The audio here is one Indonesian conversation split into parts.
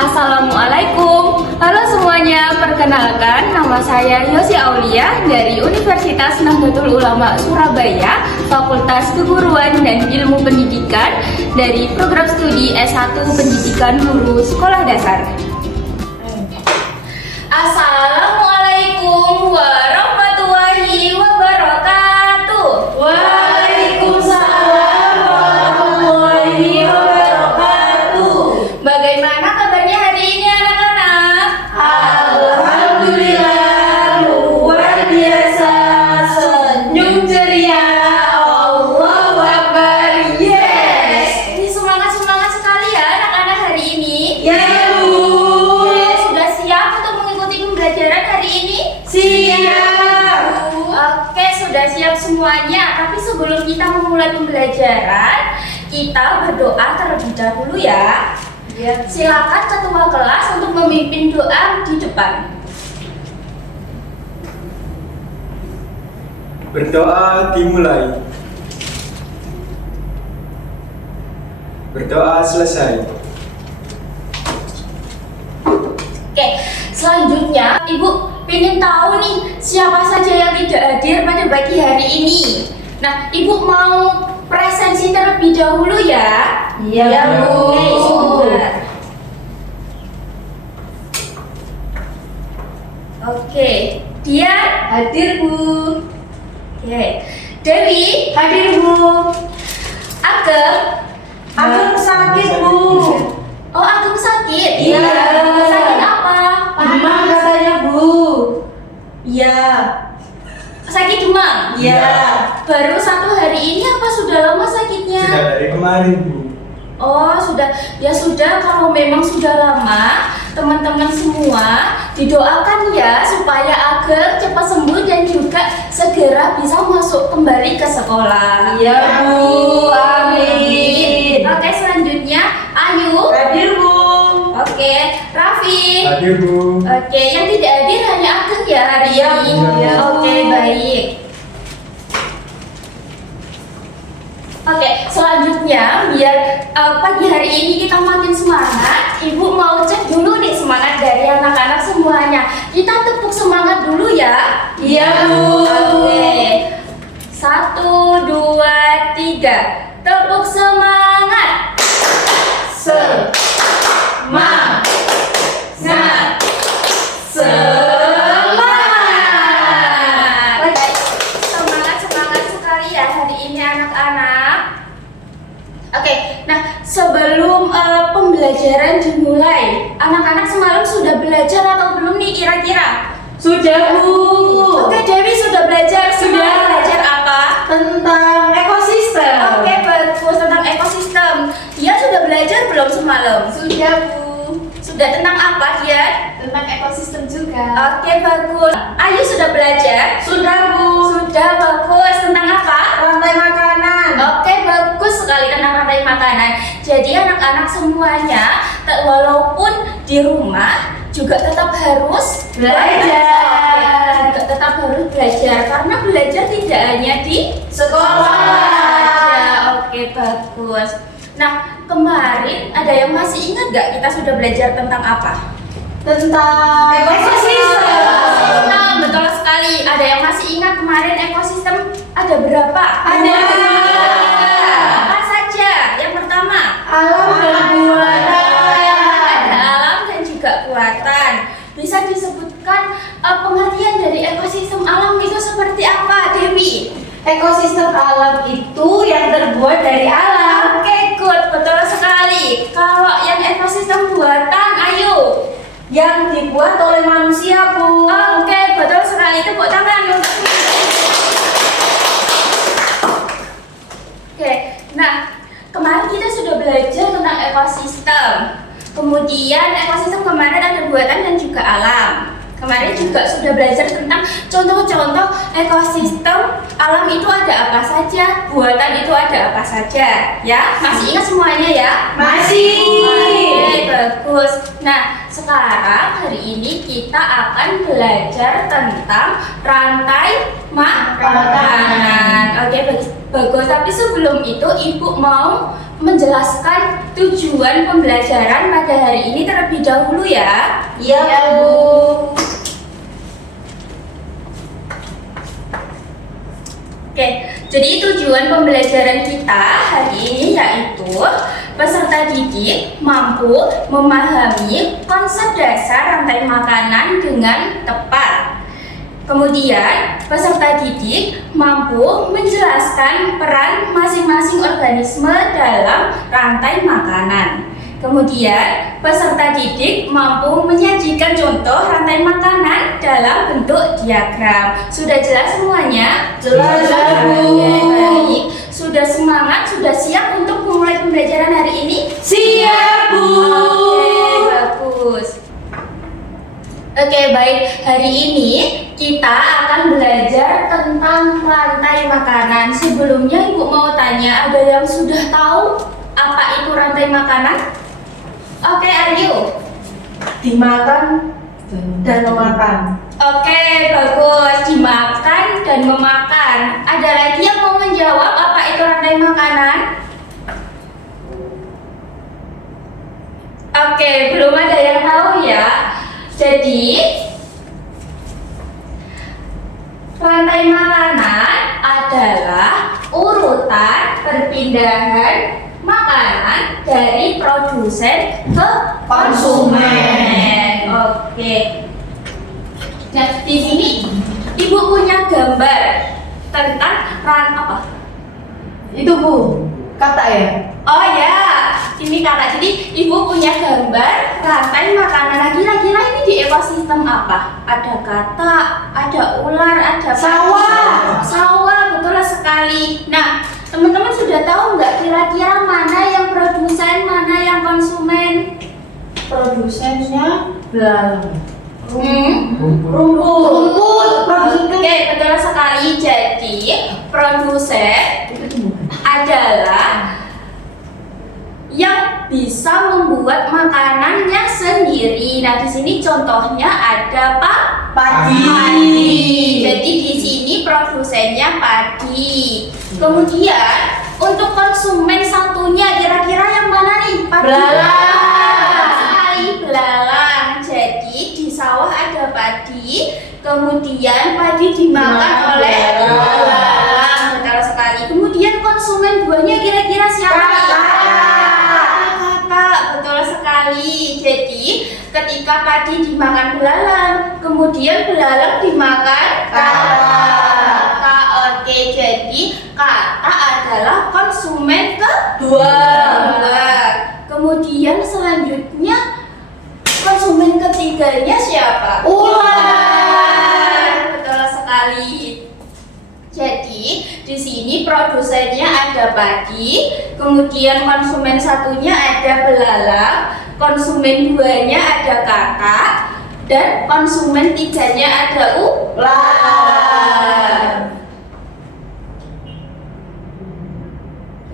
Assalamualaikum. Halo semuanya, perkenalkan nama saya Yosi Aulia dari Universitas Nahdlatul Ulama Surabaya, Fakultas Keguruan dan Ilmu Pendidikan dari program studi S1 Pendidikan Guru Sekolah Dasar. Assalamualaikum warahmatullahi wabarakatuh. Waalaikumsalam warahmatullahi wabarakatuh. Bagaimana kabarnya hari ini anak-anak? Alhamdulillah luar biasa, senyum ceria, Allahu Akbar, yes. Ini semangat sekali ya anak-anak hari ini. Ya Bu. Oke, sudah siap untuk mengikuti pembelajaran hari ini? Siap. Oke, sudah siap semuanya. Tapi sebelum kita memulai pembelajaran, kita berdoa terlebih dahulu ya. Silakan ketua kelas untuk memimpin doa di depan. Berdoa dimulai. Berdoa selesai. Oke, selanjutnya Ibu ingin tahu nih siapa saja yang tidak hadir pada pagi hari ini. Nah, Ibu mau presensi terlebih dahulu ya. Iya Bu. Oke, sebentar. Oke, dia Hadir Bu. Oke, Dewi, Hadir Bu. Ageng. Aku sakit Bu. Oh, Ageng sakit. Iya. Sakit apa? Demam katanya Bu. Iya. Sakit demam. Iya. Baru 1 hari ini apa sudah lama sakitnya? Sudah dari kemarin, Bu. Oh, sudah. Ya sudah, kalau memang sudah lama, teman-teman semua didoakan ya supaya Ageng cepat sembuh dan juga segera bisa masuk kembali ke sekolah. Iya Bu. Amin. Oke, selanjutnya Ayu. Hadir Bu. Oke, Raffi. Hadir, Bu. Oke, yang tidak hadir hanya Ageng ya hari Iya, ini. Bu. Iya, Bu. Oke, baik. Oke, selanjutnya biar pagi hari ini kita makin semangat, Ibu mau cek dulu nih semangat dari anak-anak semuanya. Kita tepuk semangat dulu ya. Iya Bu. Oke. 1, 2, 3. Tepuk semangat. Semangat. Semangat. Oke, semangat sekali ya hari ini anak-anak. Oke, nah sebelum pembelajaran dimulai, anak-anak semalam sudah belajar atau belum nih kira-kira? Sudah Bu. Oke, Dewi sudah belajar. Sudah. Semalam belajar apa? Tentang ekosistem. Oke, bagus, tentang ekosistem. Dia sudah belajar belum semalam? Sudah Bu. Sudah tentang apa dia? Tentang ekosistem juga. Oke, bagus. Ayu sudah belajar? Sudah Bu. Sudah, bagus. Tentang apa? Rantai makanan. Oke, bagus sekali tentang rantai makanan. Jadi anak-anak semuanya, walaupun di rumah juga tetap harus Belajar. Juga tetap harus belajar karena belajar tidak hanya di Sekolah. saja. Oke, bagus. Nah, kemarin ada yang masih ingat gak kita sudah belajar tentang apa? Tentang ekosistem. Nah, betul sekali. Ada yang masih ingat kemarin ekosistem ada berapa? Ada. Apa saja? Yang pertama, Alam dan buatan. ada alam dan juga buatan. Bisa disebutkan pengertian dari ekosistem alam itu seperti apa, Dewi? Ekosistem alam itu yang terbuat dari alam. Oke, good, betul sekali. Kalau yang ekosistem buatan, ayo. Yang dibuat oleh manusia Bu. Oke, betul sekali. Tepuk tangan. Oke, nah kemarin kita sudah belajar tentang ekosistem. Kemudian ekosistem kemarin ada buatan dan juga alam. Kemarin juga sudah belajar tentang contoh-contoh ekosistem alam itu ada apa saja, buatan itu ada apa saja, ya? Masih ingat semuanya ya? Masih. Oke, bagus. Nah, sekarang hari ini kita akan belajar tentang rantai makanan. Oke, bagus. Tapi sebelum itu Ibu mau menjelaskan tujuan pembelajaran pada hari ini terlebih dahulu ya. Iya, Bu. Oke, jadi tujuan pembelajaran kita hari ini yaitu peserta didik mampu memahami konsep dasar rantai makanan dengan tepat. Kemudian, peserta didik mampu menjelaskan peran masing-masing organisme dalam rantai makanan. Kemudian, peserta didik mampu menyajikan contoh rantai makanan dalam bentuk diagram. Sudah jelas semuanya? Jelas, Bu. Baik. Sudah semangat, sudah siap untuk memulai pembelajaran hari ini? Siap, Bu. Oke, bagus. Oke, baik. Hari ini kita akan belajar tentang rantai makanan. Sebelumnya Ibu mau tanya, ada yang sudah tahu apa itu rantai makanan? Oke, Aryu. Dimakan dan memakan. Oke, bagus. Dimakan dan memakan. Ada lagi yang mau menjawab apa itu rantai makanan? Oke, belum ada yang tahu ya. Jadi, rantai makanan adalah urutan perpindahan makanan dari produsen ke konsumen. Oke. Nah, di sini Ibu punya gambar tentang apa? Itu, Bu. Kata ya? Oh ya, ini kakak. Jadi Ibu punya gambar rantai makanan. Nah, kira-kira ini di ekosistem apa? Ada katak, ada ular, ada Sawah. Sawah, betul sekali. Nah, teman-teman sudah tahu nggak kira-kira mana yang produsen, mana yang konsumen? Produsennya belalang. Rumput. Oke, betul sekali. Jadi produsen adalah yang bisa membuat makanannya sendiri. Nah, di sini contohnya ada padi. Jadi di sini produsennya padi. Kemudian untuk konsumen satunya kira-kira yang mana nih? Padi. Belalang. Sekali belalang. Jadi di sawah ada padi, kemudian padi dimakan oleh belalang. Betul sekali. Kemudian konsumen buahnya kira-kira siapa nih? Kakak, betul sekali. Jadi ketika padi dimakan belalang, kemudian belalang dimakan kakak. Oke, jadi kakak adalah konsumen kedua. Kemudian selanjutnya konsumen ketiganya siapa? Ular. Betul sekali. Jadi di sini produsennya ada padi, kemudian konsumen satunya ada belalang, konsumen duanya ada kakak, dan konsumen tiganya ada ular.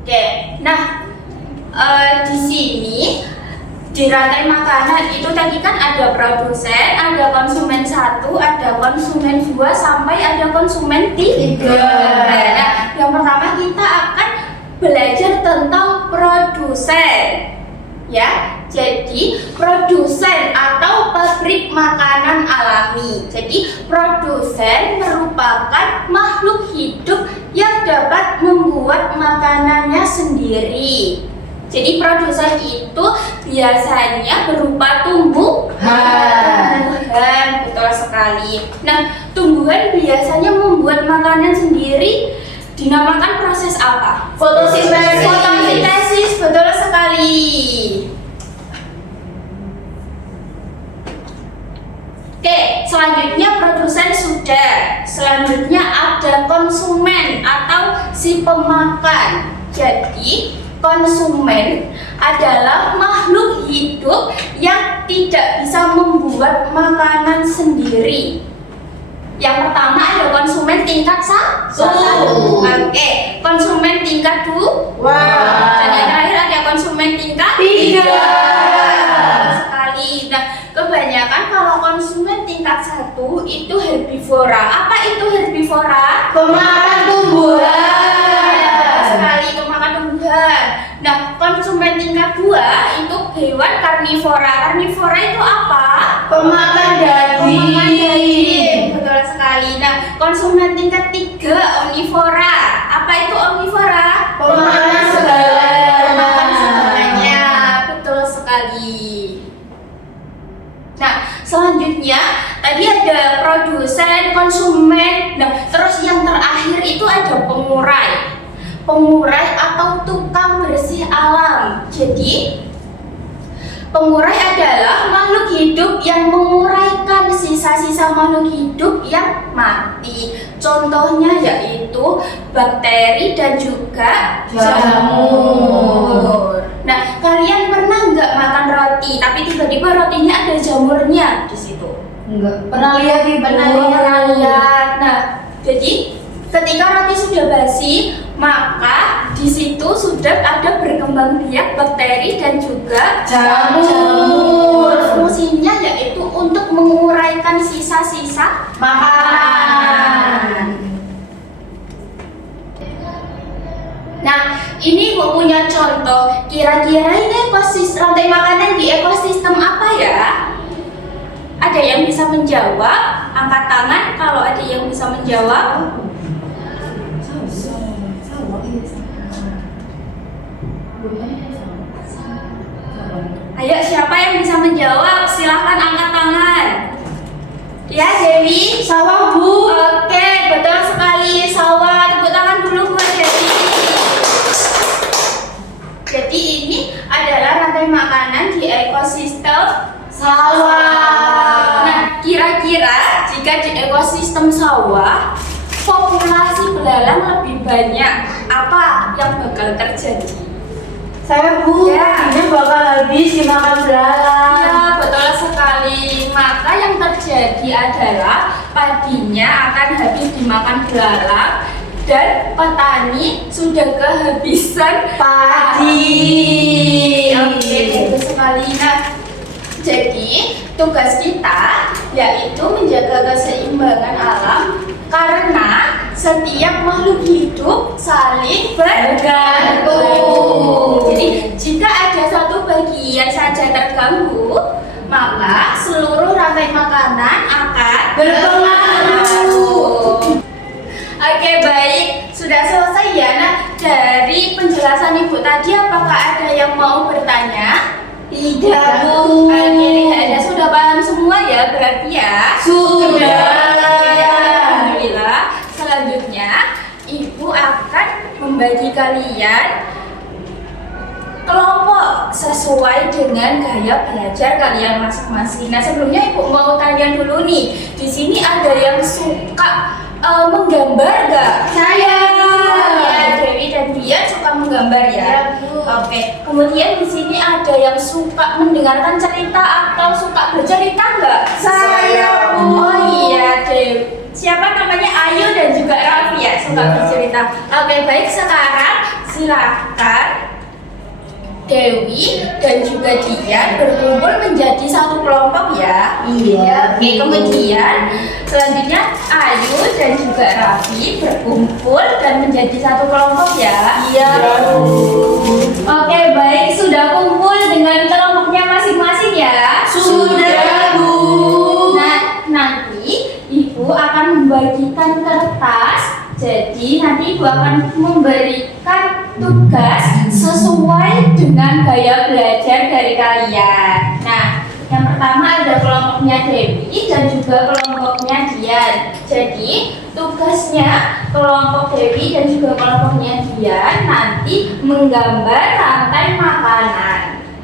Oke, nah di sini di rantai makanan itu tadi kan ada produsen, ada konsumen satu, ada konsumen dua, sampai ada konsumen tiga. Nah, yang pertama kita akan belajar tentang produsen, ya. Jadi produsen atau pabrik makanan alami. Jadi produsen merupakan makhluk hidup yang dapat membuat makanannya sendiri. Jadi produsen itu biasanya berupa tumbuhan, betul sekali. Nah, tumbuhan biasanya membuat makanan sendiri. Dinamakan proses apa? Fotosintesis. Fotosintesis, betul sekali. Oke, selanjutnya produsen sudah. Selanjutnya ada konsumen atau si pemakan. Jadi konsumen adalah makhluk hidup yang tidak bisa membuat makanan sendiri. Yang pertama ada konsumen tingkat satu. Oke, konsumen tingkat dua. Dan yang terakhir ada konsumen tingkat tiga. Sekali. Nah, kebanyakan kalau konsumen tingkat satu itu herbivora. Apa itu herbivora? Pemakan tumbuhan. Sekali, pemakan tumbuhan. Nah, kedua itu hewan karnivora. Karnivora itu apa? Pemakan daging. Betul sekali. Nah, konsumen tingkat 3 omnivora. Apa itu omnivora? Pemakan segalanya. Pemakan segalanya. Betul sekali. Nah, selanjutnya tadi ada produsen, konsumen. Nah, terus yang terakhir itu ada pengurai. Pengurai atau tukang bersih alam. Jadi, pengurai adalah makhluk hidup yang menguraikan sisa-sisa makhluk hidup yang mati. Contohnya yaitu bakteri dan juga jamur. Nah, kalian pernah nggak makan roti, tapi tiba-tiba rotinya ada jamurnya di situ? Enggak. Pernah lihat di Pernah lihat. Nah, jadi ketika roti sudah basi, maka di situ sudah ada berkembang biak bakteri dan juga Jamur. Fungsinya yaitu untuk menguraikan sisa-sisa makanan. Nah, ini Ibu punya contoh. Kira-kira ini rantai makanan di ekosistem apa ya? Ada yang bisa menjawab? Angkat tangan kalau ada yang bisa menjawab. Ayo, siapa yang bisa menjawab? Silahkan angkat tangan. Ya, Dewi. Sawah, Bu. Oke, betul sekali. Sawah. Tepuk tangan dulu buat Dewi. Jadi ini adalah rantai makanan di ekosistem Sawah. Nah, kira-kira jika di ekosistem sawah populasi belalang lebih banyak, apa yang bakal terjadi? Saya, Bu, Ya. ini bakal habis dimakan belalang. Ya, betul sekali. Maka yang terjadi adalah padinya akan habis dimakan belalang dan petani sudah kehabisan Padi. Oke, betul sekali. Nah, jadi tugas kita yaitu menjaga keseimbangan alam karena setiap makhluk hidup saling bergantung. Jadi jika ada satu bagian saja terganggu, maka seluruh rantai makanan akan berpengaruh. Oke, baik, sudah selesai ya. Nah, dari penjelasan Ibu tadi apakah ada yang mau bertanya? Tidak, Bu. Oke, ada sudah paham semua ya berarti ya? Sudah. Alhamdulillah. Selanjutnya, Ibu akan membagi kalian kelompok sesuai dengan gaya belajar kalian masing-masing. Nah, sebelumnya Ibu mau tanya dulu nih, di sini ada yang suka menggambar nggak? Saya. Ya, Dewi dan Dia suka menggambar ya. Ya, Bu. Oke. Kemudian di sini ada yang suka mendengarkan cerita atau suka bercerita nggak? Saya, Bu. Oh iya, Dewi. Siapa namanya? Ayu dan juga Raffi ya, suka Ya. bercerita. Oke, baik, sekarang silakan Dewi dan juga Dian berkumpul menjadi satu kelompok ya. Iya. Oke, kemudian selanjutnya Ayu dan juga Raffi berkumpul dan menjadi satu kelompok ya. Iya. Oke, baik, sudah kumpul dengan kelompoknya masing-masing ya. Sudah, Bu. Nah, nanti Ibu akan membagikan kertas. Jadi nanti Ibu akan memberikan tugas sesuai dengan gaya belajar dari kalian. Nah, yang pertama ada kelompoknya Dewi dan juga kelompoknya Dian. Jadi tugasnya kelompok Dewi dan juga kelompoknya Dian nanti menggambar rantai makanan.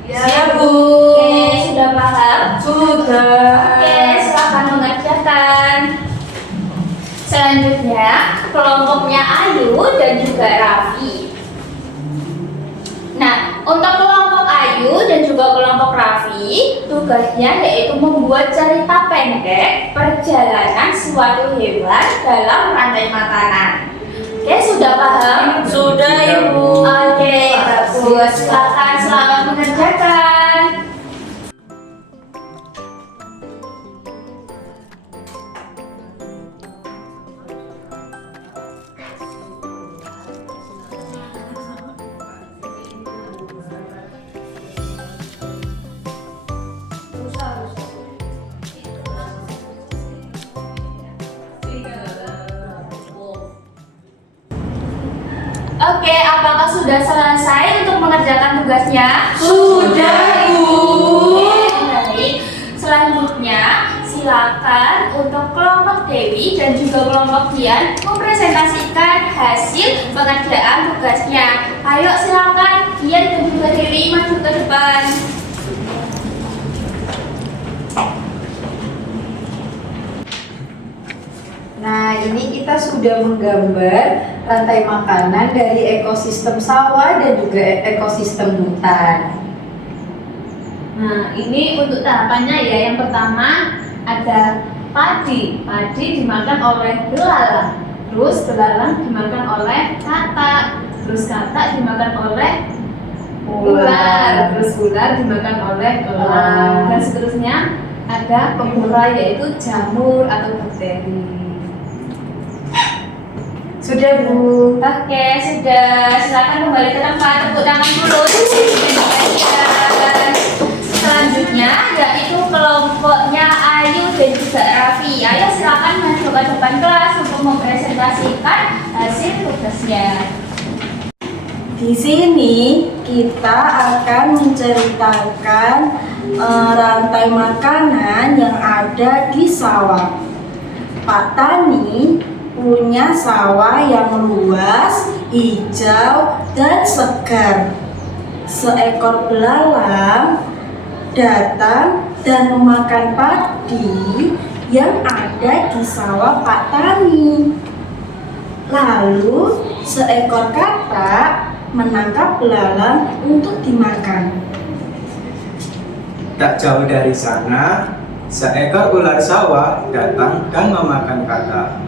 Ya, Bu. Oke, sudah paham? Sudah. Oke, silakan mengerjakan. Selanjutnya kelompoknya Ayu dan juga Raffi. Nah, untuk kelompok Ayu dan juga kelompok Raffi, tugasnya yaitu membuat cerita pendek perjalanan suatu hewan dalam rantai makanan. Oke, sudah paham? Sudah, Ibu. Oke, bagus. Silakan selamat mengerjakan. Oke, apakah sudah selesai untuk mengerjakan tugasnya? Sudah, Bu. Baik. Selanjutnya, silakan untuk kelompok Dewi dan juga kelompok Dian mempresentasikan hasil pengerjaan tugasnya. Ayo silakan Dian dan juga Dewi maju ke depan. Nah, ini kita sudah menggambar rantai makanan dari ekosistem sawah dan juga ekosistem hutan. Nah, ini untuk tahapannya ya. Yang pertama ada padi. Padi dimakan oleh belalang. Terus belalang dimakan oleh katak. Terus katak dimakan oleh ular. Terus ular dimakan oleh elang. Dan seterusnya ada pemula yaitu jamur atau bakteri. Sudah, Bu. Oke, sudah. Silakan kembali ke tempat. Tepuk tangan dulu. Selanjutnya yaitu kelompoknya Ayu dan juga Raffi. Ayo silakan maju ke depan kelas untuk mempresentasikan hasil tugasnya. Di sini kita akan menceritakan rantai makanan yang ada di sawah. Pak Tani punya sawah yang luas, hijau, dan segar. Seekor belalang datang dan memakan padi yang ada di sawah Pak Tani. Lalu seekor katak menangkap belalang untuk dimakan. Tak jauh dari sana, seekor ular sawah datang dan memakan katak.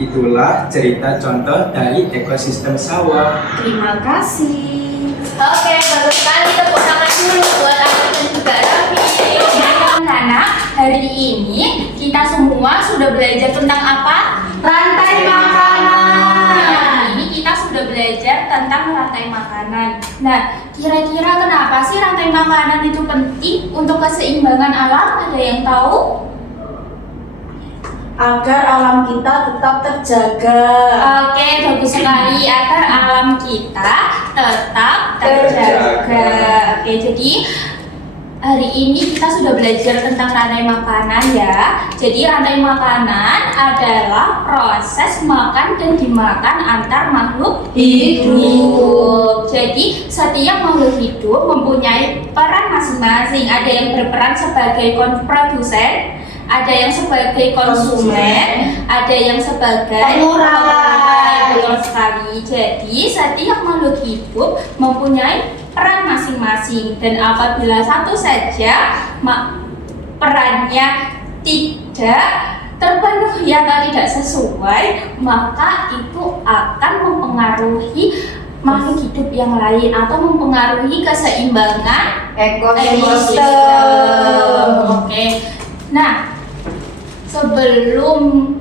Itulah cerita contoh dari ekosistem sawah. Terima kasih. Oke, bagus sekali. Tepuk tangan dulu buat Ayu dan juga Raffi. Oke, anak-anak, hari ini kita semua sudah belajar tentang apa? Rantai makanan. Hari ini kita sudah belajar tentang rantai makanan. Nah, kira-kira kenapa sih rantai makanan itu penting untuk keseimbangan alam? Ada yang tahu? Agar alam kita tetap terjaga. Oke, bagus sekali. Agar alam kita tetap terjaga. Oke, jadi hari ini kita sudah belajar tentang rantai makanan ya. Jadi rantai makanan adalah proses makan dan dimakan antar makhluk hidup. Jadi setiap makhluk hidup mempunyai peran masing-masing. Ada yang berperan sebagai produsen, ada yang sebagai konsumen, ada yang sebagai Pengurang. Betul sekali. Jadi setiap makhluk hidup mempunyai peran masing-masing, dan apabila satu saja perannya tidak terpenuhi atau tidak sesuai, maka itu akan mempengaruhi makhluk hidup yang lain atau mempengaruhi keseimbangan Ekosistem. Oke. Nah, sebelum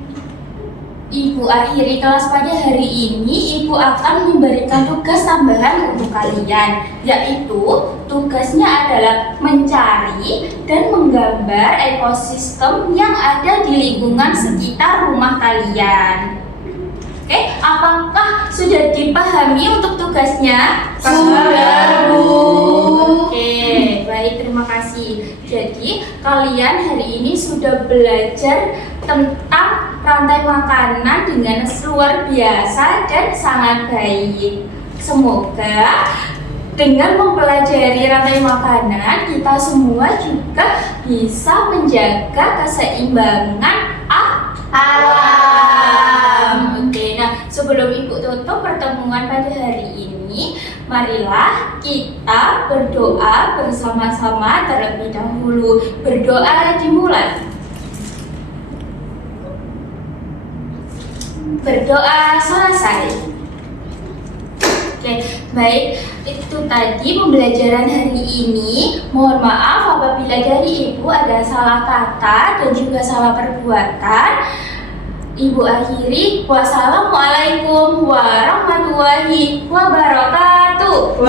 Ibu akhiri kelas pada hari ini, Ibu akan memberikan tugas tambahan untuk kalian, yaitu tugasnya adalah mencari dan menggambar ekosistem yang ada di lingkungan sekitar rumah kalian. Oke, apakah sudah dipahami untuk tugasnya? Sudah, Bu. Oke, baik, terima kasih. Jadi, kalian hari ini sudah belajar tentang rantai makanan dengan luar biasa dan sangat baik. Semoga dengan mempelajari rantai makanan, kita semua juga bisa menjaga keseimbangan alam. Oke, nah sebelum Ibu tutup pertemuan pada hari ini, marilah kita berdoa bersama-sama terlebih dahulu. Berdoa dimulai. Berdoa selesai. Oke, baik, itu tadi pembelajaran hari ini. Mohon maaf apabila dari Ibu ada salah kata dan juga salah perbuatan. Ibu akhiri. Wassalamualaikum warahmatullahi wabarakatuh.